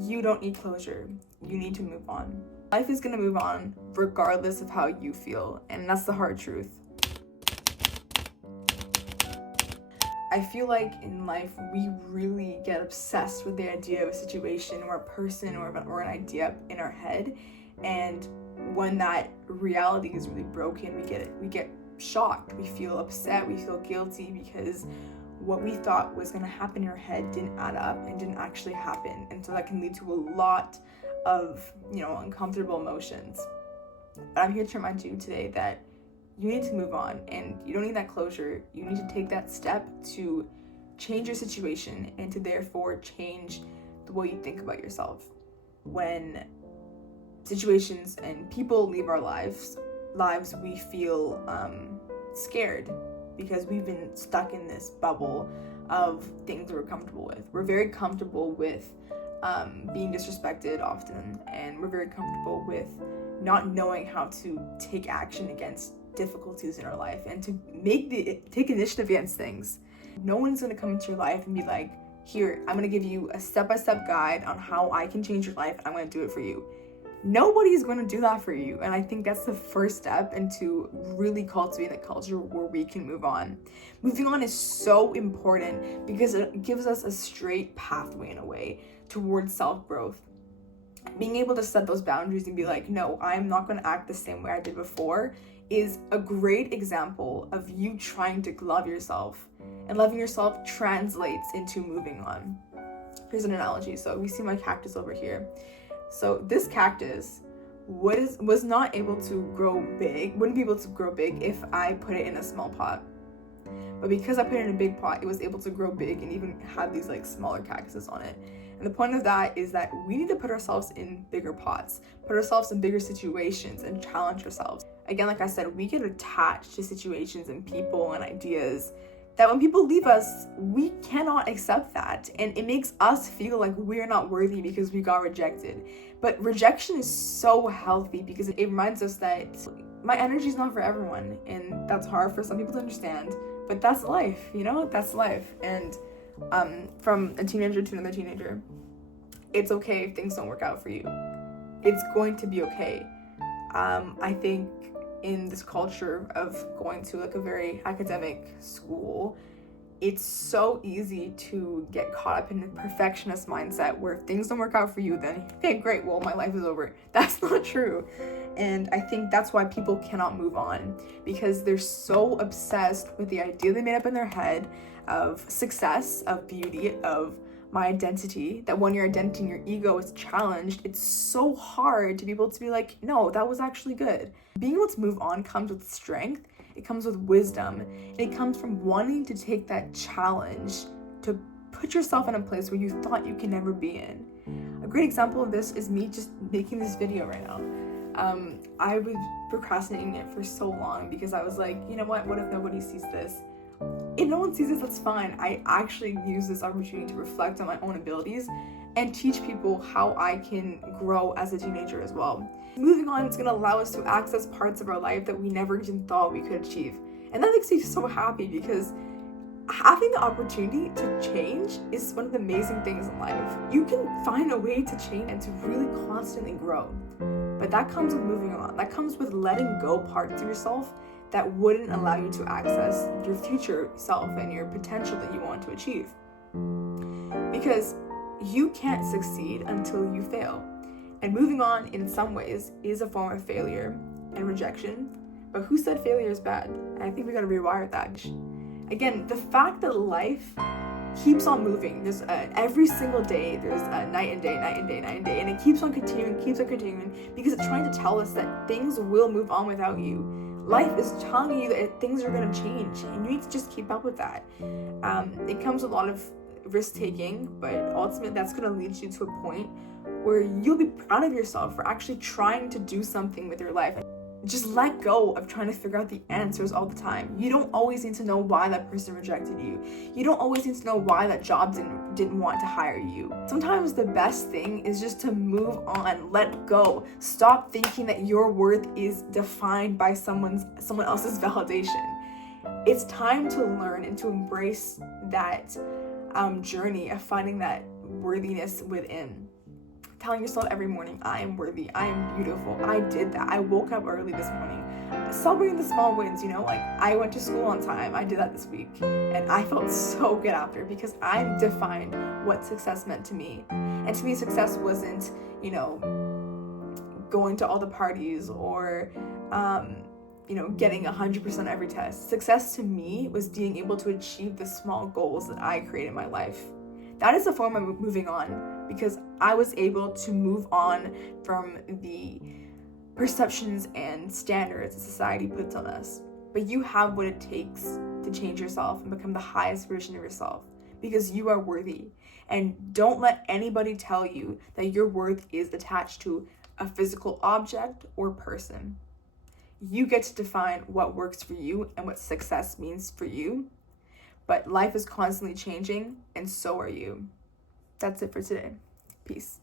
You don't need closure. You need to move on. Life is gonna move on regardless of how you feel, and that's the hard truth. I feel like in life, we really get obsessed with the idea of a situation or a person or an idea in our head. And when that reality is really broken, we get shocked. We feel upset. We feel guilty because what we thought was going to happen in our head didn't add up and didn't actually happen. And so that can lead to a lot of, uncomfortable emotions. But I'm here to remind you today that you need to move on, and you don't need that closure. You need to take that step to change your situation and to therefore change the way you think about yourself. When situations and people leave our lives, we feel scared because we've been stuck in this bubble of things we're comfortable with. We're very comfortable with being disrespected often, and we're very comfortable with not knowing how to take action against difficulties in our life and to take initiative against things. No one's going to come into your life and be like, here, I'm going to give you a step-by-step guide on how I can change your life, and I'm going to do it for you. Nobody's going to do that for you. And I think that's the first step into really cultivating a culture where we can move on. Moving on is so important because it gives us a straight pathway in a way towards self-growth. Being able to set those boundaries and be like, no, I'm not going to act the same way I did before is a great example of you trying to love yourself. And loving yourself translates into moving on. Here's an analogy. So we see my cactus over here. So this cactus was not able to grow big, wouldn't be able to grow big if I put it in a small pot. But because I put it in a big pot, it was able to grow big and even have these smaller cactuses on it. And the point of that is that we need to put ourselves in bigger pots, put ourselves in bigger situations and challenge ourselves. Again, like I said, we get attached to situations and people and ideas that when people leave us, we cannot accept that. And it makes us feel like we're not worthy because we got rejected. But rejection is so healthy because it reminds us that my energy is not for everyone. And that's hard for some people to understand. But that's life, that's life. And from a teenager to another teenager, it's okay if things don't work out for you. It's going to be okay. I think in this culture of going to a very academic school, it's so easy to get caught up in the perfectionist mindset where if things don't work out for you, then okay, great, well, my life is over. That's not true. And I think that's why people cannot move on, because they're so obsessed with the idea they made up in their head of success, of beauty, of my identity, that when your identity and your ego is challenged, it's so hard to be able to be like, no, that was actually good. Being able to move on comes with strength, it comes with wisdom, and it comes from wanting to take that challenge to put yourself in a place where you thought you could never be in. A great example of this is me just making this video right now. I was procrastinating it for so long because I was like, what if nobody sees this? If no one sees this, that's fine. I actually use this opportunity to reflect on my own abilities and teach people how I can grow as a teenager as well. Moving on is going to allow us to access parts of our life that we never even thought we could achieve. And that makes me so happy because having the opportunity to change is one of the amazing things in life. You can find a way to change and to really constantly grow. But that comes with moving on. That comes with letting go parts of yourself that wouldn't allow you to access your future self and your potential that you want to achieve. Because you can't succeed until you fail. And moving on in some ways is a form of failure and rejection. But who said failure is bad? And I think we gotta rewire that. Again, the fact that life keeps on moving. There's every single day, there's night and day, and it keeps on continuing because it's trying to tell us that things will move on without you. Life is telling you that things are going to change, and you need to just keep up with that. It comes with a lot of risk-taking, but ultimately that's going to lead you to a point where you'll be proud of yourself for actually trying to do something with your life. Just let go of trying to figure out the answers all the time. You don't always need to know why that person rejected you. You don't always need to know why that job didn't want to hire you. Sometimes the best thing is just to move on, let go. Stop thinking that your worth is defined by someone else's validation. It's time to learn and to embrace that journey of finding that worthiness within. telling yourself every morning, I am worthy, I am beautiful, I did that, I woke up early this morning. Celebrating the small wins, like I went to school on time. I did that this week, and I felt so good after, because I defined what success meant to me. And to me, success wasn't, going to all the parties or getting 100% every test. Success to me was being able to achieve the small goals that I created in my life. That is a form of moving on, because I was able to move on from the perceptions and standards that society puts on us. But you have what it takes to change yourself and become the highest version of yourself, because you are worthy. And don't let anybody tell you that your worth is attached to a physical object or person. You get to define what works for you and what success means for you. But life is constantly changing, and so are you. That's it for today. Peace.